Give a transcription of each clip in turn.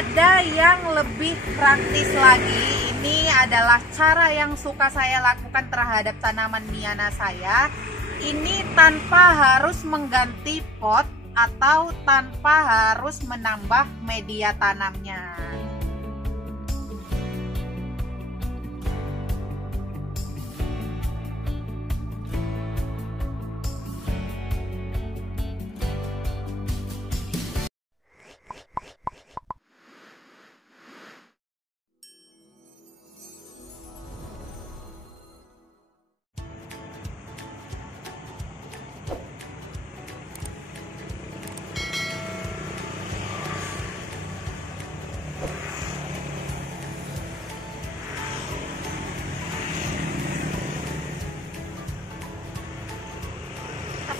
ada yang lebih praktis lagi. Ini adalah cara yang suka saya lakukan terhadap tanaman Miana saya. Ini tanpa harus mengganti pot atau tanpa harus menambah media tanamnya.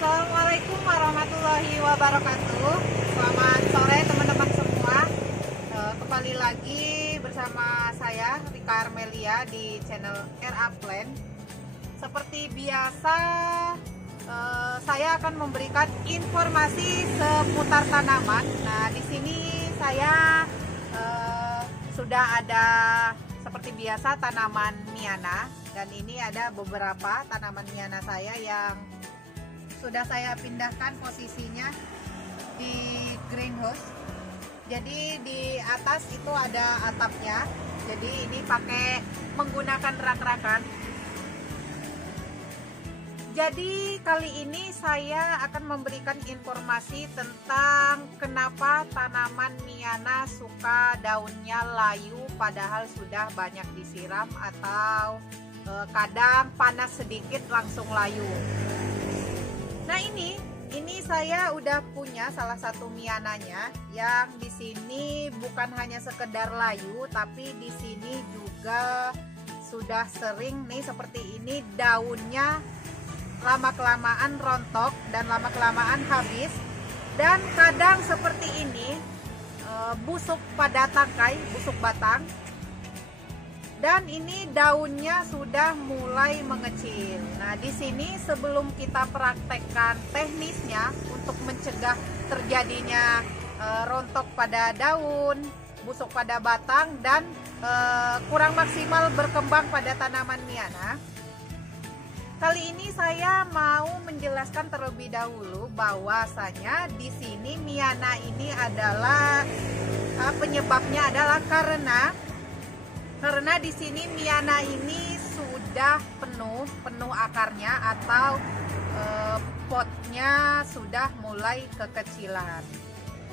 Assalamualaikum warahmatullahi wabarakatuh. Selamat sore teman-teman semua. Kembali lagi bersama saya Rika Armelia di channel RA Plant. Seperti biasa, saya akan memberikan informasi seputar tanaman. Nah, di sini saya sudah ada seperti biasa tanaman Miana, dan ini ada beberapa tanaman Miana saya yang sudah saya pindahkan posisinya di greenhouse. Jadi di atas itu ada atapnya. Jadi ini pakai menggunakan rak-rakan. Jadi kali ini saya akan memberikan informasi tentang kenapa tanaman Miana suka daunnya layu padahal sudah banyak disiram, atau kadang panas sedikit langsung layu. Nah, ini saya udah punya salah satu Miananya yang di sini bukan hanya sekedar layu, tapi di sini juga sudah sering nih seperti ini daunnya lama-kelamaan rontok dan lama-kelamaan habis, dan kadang seperti ini busuk pada tangkai, busuk batang. Dan ini daunnya sudah mulai mengecil. Nah, di sini sebelum kita praktekkan teknisnya untuk mencegah terjadinya rontok pada daun, busuk pada batang, dan kurang maksimal berkembang pada tanaman Miana, kali ini saya mau menjelaskan terlebih dahulu bahwasanya di sini Miana ini adalah penyebabnya adalah karena di sini Miana ini sudah penuh akarnya, atau potnya sudah mulai kekecilan.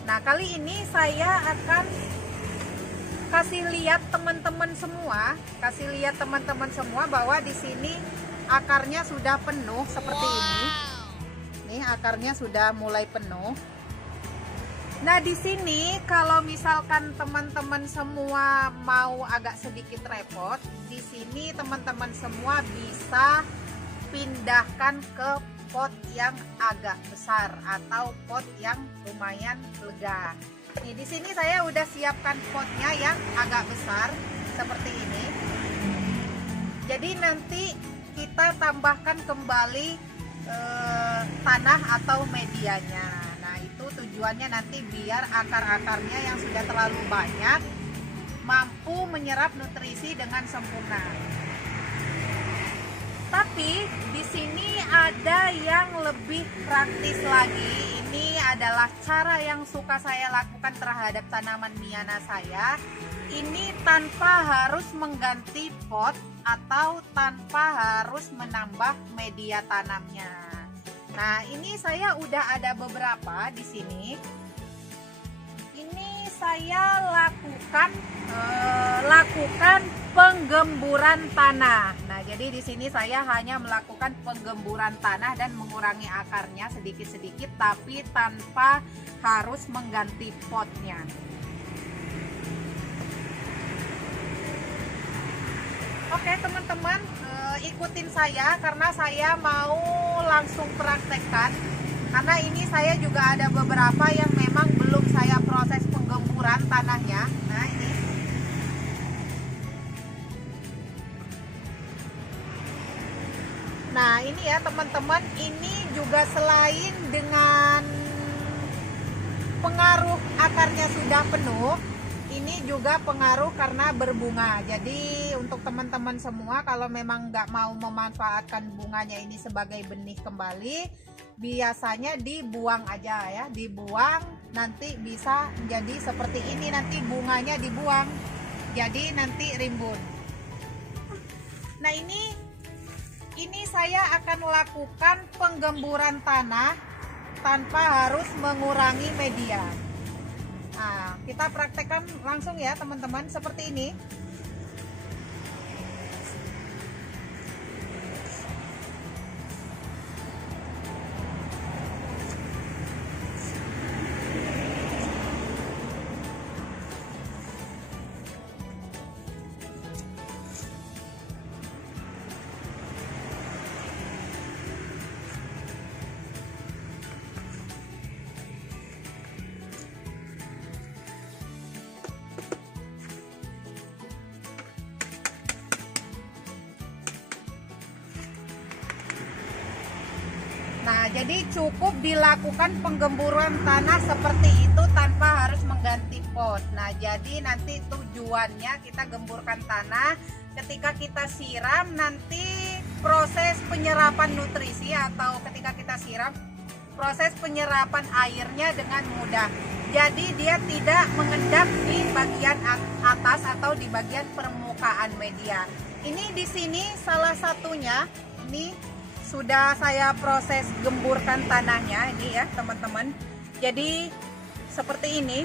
Nah, kali ini saya akan kasih lihat teman-teman semua bahwa di sini akarnya sudah penuh seperti ini. Nih, akarnya sudah mulai penuh. Nah, di sini kalau misalkan teman-teman semua mau agak sedikit repot, di sini teman-teman semua bisa pindahkan ke pot yang agak besar atau pot yang lumayan lega. Nih, di sini saya udah siapkan potnya yang agak besar seperti ini. Jadi nanti kita tambahkan kembali tanah atau medianya. Itu tujuannya nanti biar akar-akarnya yang sudah terlalu banyak mampu menyerap nutrisi dengan sempurna. Tapi di sini ada yang lebih praktis lagi. Ini adalah cara yang suka saya lakukan terhadap tanaman Miana saya. Ini tanpa harus mengganti pot atau tanpa harus menambah media tanamnya. Nah, ini saya udah ada beberapa di sini. Ini saya lakukan penggemburan tanah. Nah, jadi di sini saya hanya melakukan penggemburan tanah dan mengurangi akarnya sedikit-sedikit, tapi tanpa harus mengganti potnya. Oke teman-teman, ikutin saya karena saya mau langsung praktekkan. Karena ini saya juga ada beberapa yang memang belum saya proses penggemburan tanahnya. Nah, ini. Nah, ini ya teman-teman, ini juga selain dengan pengaruh akarnya sudah penuh, ini juga pengaruh karena berbunga. Jadi untuk teman-teman semua, kalau memang nggak mau memanfaatkan bunganya ini sebagai benih kembali, biasanya dibuang aja ya, dibuang, nanti bisa jadi seperti ini, nanti bunganya dibuang, jadi nanti rimbun. Nah ini saya akan lakukan penggemburan tanah tanpa harus mengurangi media. Nah, kita praktekkan langsung ya teman-teman, seperti ini. Nah, jadi cukup dilakukan penggemburan tanah seperti itu tanpa harus mengganti pot. Nah, jadi nanti tujuannya kita gemburkan tanah, ketika kita siram nanti proses penyerapan nutrisi, atau ketika kita siram proses penyerapan airnya dengan mudah. Jadi dia tidak mengendap di bagian atas atau di bagian permukaan media. Ini di sini salah satunya, ini sudah saya proses gemburkan tanahnya ini ya teman-teman. Jadi seperti ini.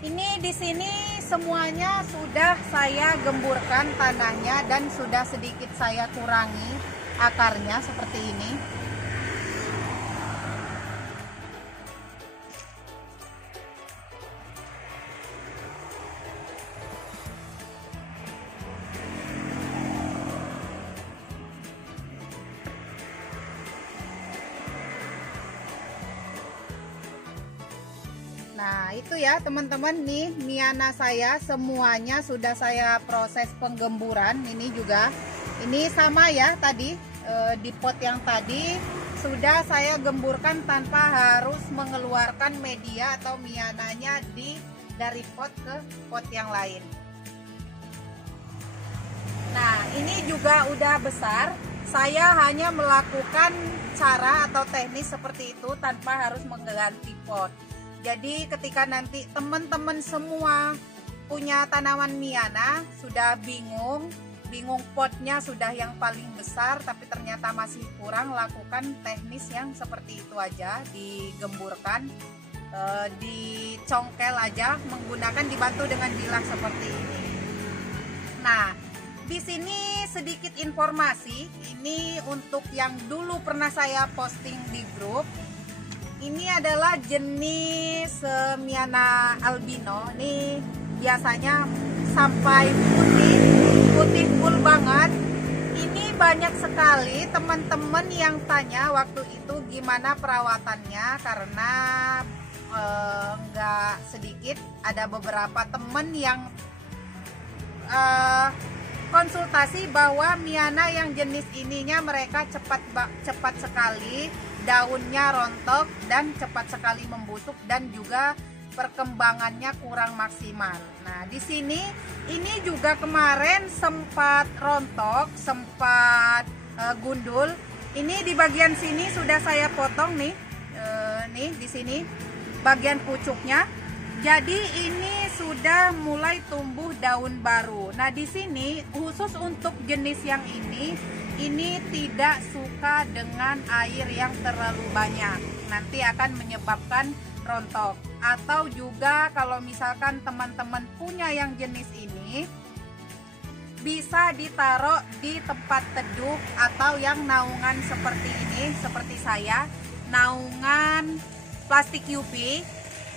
Ini di sini semuanya sudah saya gemburkan tanahnya dan sudah sedikit saya kurangi akarnya seperti ini. Nah itu ya teman-teman, nih Miana saya semuanya sudah saya proses penggemburan. Ini juga, ini sama ya tadi di pot yang tadi sudah saya gemburkan tanpa harus mengeluarkan media atau Miananya dari pot ke pot yang lain. Nah ini juga udah besar, saya hanya melakukan cara atau teknis seperti itu tanpa harus mengganti pot. Jadi ketika nanti teman-teman semua punya tanaman Miana sudah bingung potnya sudah yang paling besar tapi ternyata masih kurang, lakukan teknis yang seperti itu aja, digemburkan, dicongkel aja menggunakan, dibantu dengan bilah seperti ini. Nah di sini sedikit informasi, ini untuk yang dulu pernah saya posting di grup. Ini adalah jenis Miana albino. Ini biasanya sampai putih full banget. Ini banyak sekali teman-teman yang tanya waktu itu gimana perawatannya, karena nggak sedikit ada beberapa teman yang konsultasi bahwa Miana yang jenis ininya mereka cepat sekali daunnya rontok dan cepat sekali membusuk dan juga perkembangannya kurang maksimal. Nah, di sini ini juga kemarin sempat rontok, sempat gundul. Ini di bagian sini sudah saya potong nih. Nih di sini bagian pucuknya. Jadi ini sudah mulai tumbuh daun baru. Nah, di sini khusus untuk jenis yang ini tidak suka dengan air yang terlalu banyak, nanti akan menyebabkan rontok. Atau juga kalau misalkan teman-teman punya yang jenis ini, bisa ditaruh di tempat teduh atau yang naungan seperti ini, seperti saya, naungan plastik UV.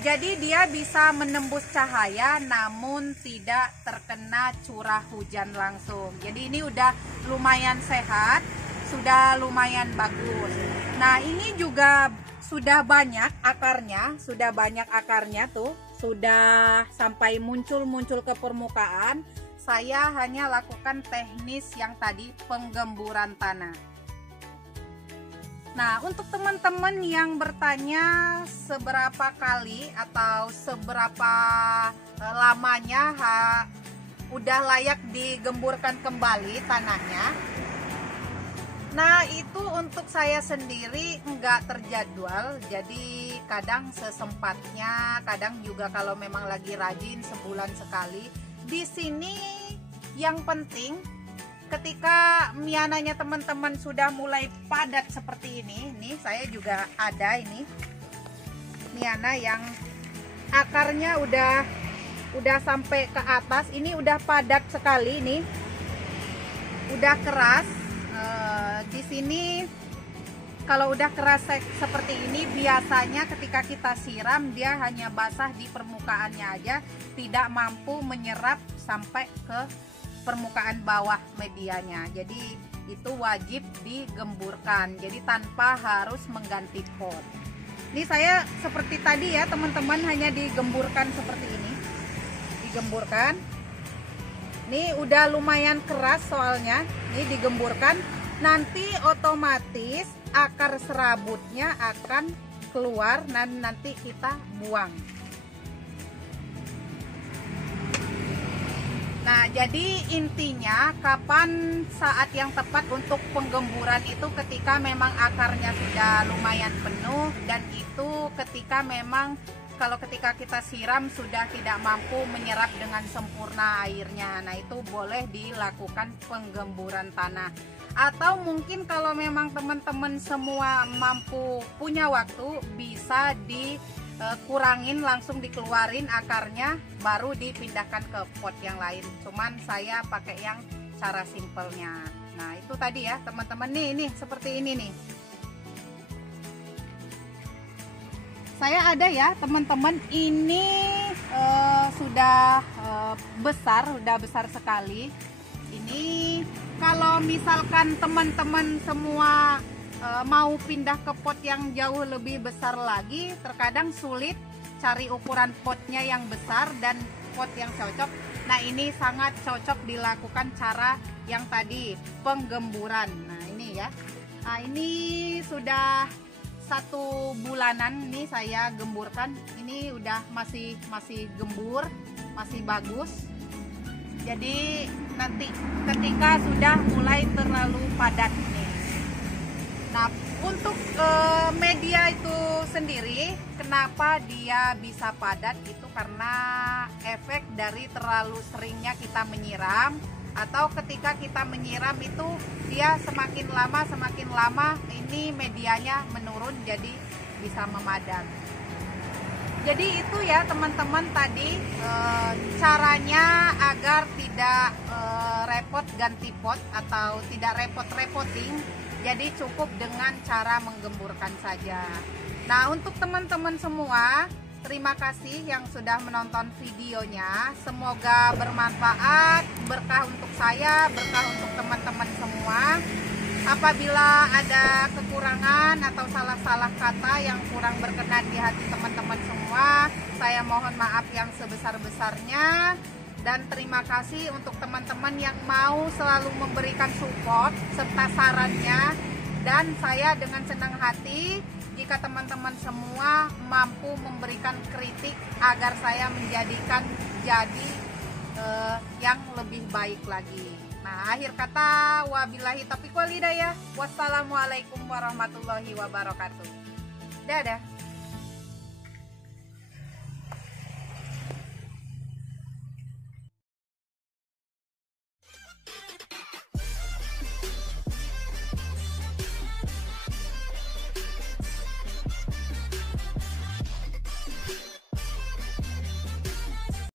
Jadi dia bisa menembus cahaya namun tidak terkena curah hujan langsung. Jadi ini udah lumayan sehat, sudah lumayan bagus. Nah ini juga sudah banyak akarnya, tuh, sudah sampai muncul ke permukaan. Saya hanya lakukan teknis yang tadi, penggemburan tanah. Nah, untuk teman-teman yang bertanya seberapa kali atau seberapa lamanya udah layak digemburkan kembali tanahnya. Nah, itu untuk saya sendiri nggak terjadwal, jadi kadang sesempatnya, kadang juga kalau memang lagi rajin sebulan sekali. Di sini yang penting ketika miananya teman-teman sudah mulai padat seperti ini, nih saya juga ada ini miana yang akarnya udah sampai ke atas, ini udah padat sekali nih, udah keras. Di sini kalau udah keras seperti ini biasanya ketika kita siram dia hanya basah di permukaannya aja, tidak mampu menyerap sampai ke permukaan bawah medianya. Jadi itu wajib digemburkan, jadi tanpa harus mengganti pot. Ini saya seperti tadi ya teman-teman, hanya digemburkan seperti ini, digemburkan. Ini udah lumayan keras soalnya, ini digemburkan, nanti otomatis akar serabutnya akan keluar dan nanti kita buang. Nah, jadi intinya kapan saat yang tepat untuk penggemburan itu ketika memang akarnya sudah lumayan penuh, dan itu ketika memang kalau ketika kita siram sudah tidak mampu menyerap dengan sempurna airnya. Nah, itu boleh dilakukan penggemburan tanah. Atau mungkin kalau memang teman-teman semua mampu punya waktu, bisa dikurangin, langsung dikeluarin akarnya, baru dipindahkan ke pot yang lain. Cuman saya pakai yang cara simpelnya. Nah, itu tadi ya teman-teman, nih seperti ini nih. Saya ada ya teman-teman, ini sudah besar sekali. Ini kalau misalkan teman-teman semua mau pindah ke pot yang jauh lebih besar lagi, terkadang sulit cari ukuran potnya yang besar dan pot yang cocok. Nah, ini sangat cocok dilakukan cara yang tadi, penggemburan. Nah, ini ya. Nah, ini sudah 1 bulanan nih saya gemburkan. Ini udah masih gembur, masih bagus. Jadi nanti ketika sudah mulai terlalu padat nih. Nah, untuk media itu sendiri, kenapa dia bisa padat itu karena efek dari terlalu seringnya kita menyiram, atau ketika kita menyiram itu dia semakin lama ini medianya menurun, jadi bisa memadat. Jadi itu ya teman-teman tadi caranya agar tidak repot ganti pot atau tidak repot-repoting. Jadi cukup dengan cara menggemburkan saja. Nah, untuk teman-teman semua, terima kasih yang sudah menonton videonya. Semoga bermanfaat, berkah untuk saya, berkah untuk teman-teman semua. Apabila ada kekurangan atau salah-salah kata yang kurang berkenan di hati teman-teman semua, saya mohon maaf yang sebesar-besarnya. Dan terima kasih untuk teman-teman yang mau selalu memberikan support serta sarannya. Dan saya dengan senang hati jika teman-teman semua mampu memberikan kritik agar saya menjadikan jadi yang lebih baik lagi. Nah, akhir kata, wabillahi taufiq wal hidayah. Wassalamualaikum warahmatullahi wabarakatuh. Dadah.